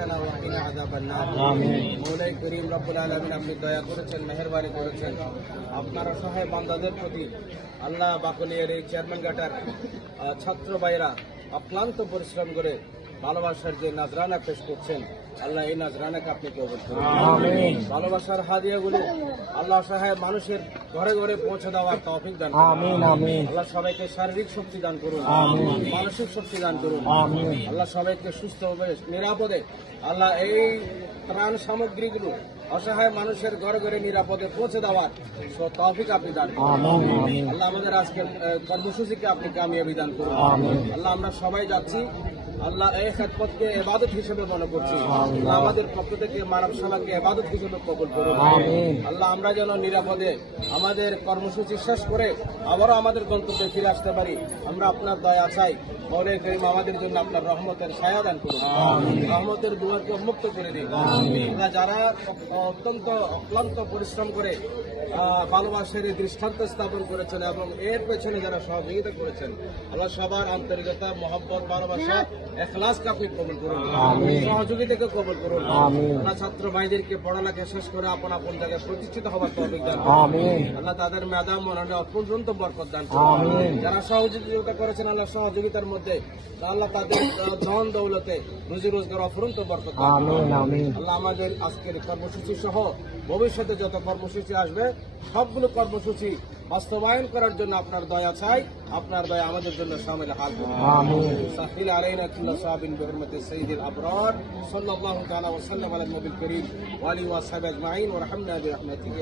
হাসানা ওয়া আযাবান নার আমিন। মৌলাই করিম রব্বুল আলামিন আপনি দয়া করেছেন মেহেরবানি করেছেন আপনার অসহায় বান্দাদের প্রতি আল্লাহ বাকলিয়ার এই চেয়ারম্যান আহ, ছাত্র ভাইরা অক্লান্ত পরিশ্রম করে ভালোবাসার যে নাজরানা পেশ করছেন আল্লাহ এই নাজরানাকে আপনি কবুল করুন। ভালোবাসার হাদিয়াগুলো আল্লাহ অসহায় মানুষের ঘরে ঘরে পৌঁছে দেওয়ার তৌফিক দান করুন। আমিন আমিন। আল্লাহ সবাইকে শারীরিক শক্তি দান করুন আমিন। মানসিক শক্তি দান করুন। আমিন। আল্লাহ সবাইকে সুস্থভাবে নিরাপদে। আল্লাহ এই ত্রাণ সামগ্রীগুলো অসহায় মানুষের ঘরে ঘরে নিরাপদে পৌঁছে দেওয়ার তৌফিক আপনি দান করুন। আল্লাহ আমাদের আজকের কর্মসূচিকে আপনি কামিয়াবি দান করুন। আল্লাহ আমরা সবাই যাচ্ছি। আল্লাহ এই খেদমতকে এবাদত হিসেবে মনে করছি। আমাদের পক্ষ থেকে মানব সভাকে এবাদত হিসেবে কবুল করুন। আল্লাহ আমরা যেন নিরাপদে আমাদের কর্মসূচি শেষ করে আবারও আমাদের গন্তব্যে ফিরে আসতে পারি। আমরা আপনার দয়া চাই। মৌলে করিম আমাদের জন্য আপনার রহমতের ছায়া দান করুন। রহমতের দুয়ারকে মুক্ত করে দিন। আল্লাহ যারা অত্যন্ত অক্লান্ত পরিশ্রম করে আহ, ভালোবাসার এই দৃষ্টান্ত স্থাপন করেছেন এবং এর পেছনে যারা সহযোগিতা করেছেন আল্লাহ সবার আন্তরিকতা মহব্বত ভালোবাসা এখলাসকে আপনি কবুল করুন। সহযোগিতাকে কবুল করুন। আল্লাহ ছাত্র ভাইদেরকে পড়ালেখা শেষ করে আপন আপন জায়গায় প্রতিষ্ঠিত হওয়ার তৌফিক দান আমিন। আল্লাহ তাদের মেধা মননে বরকত দান করুন। আমিন। যারা সহযোগিতা করেছেন আল্লাহ সহযোগিতার মধ্যে আল্লাহ তাদের ধন দৌলতে রুজি রোজগার অফুরন্ত বরকত দান আমিন আমিন। আল্লাহ আমাদের আজকের কর্মসূচি সহ ভবিষ্যতে যত কর্মসূচি আসবে সবগুলো কর্মসূচি বাস্তবায়ন করার জন্য আপনার দয়া চাই। আপনার দয়া আমাদের জন্য সামিল হাল সাহিল আলাইনা কুল্লা সাহাবিন বিহরমতে সঈদুল আবরার সাল্লাল্লাহু তাআলা ওয়া সাল্লাম আলা নবীল করিম ওয়া আলিহি ওয়া সাহবিহি আজমাইন ওয়া রাহমানা বিরহমাতিহি।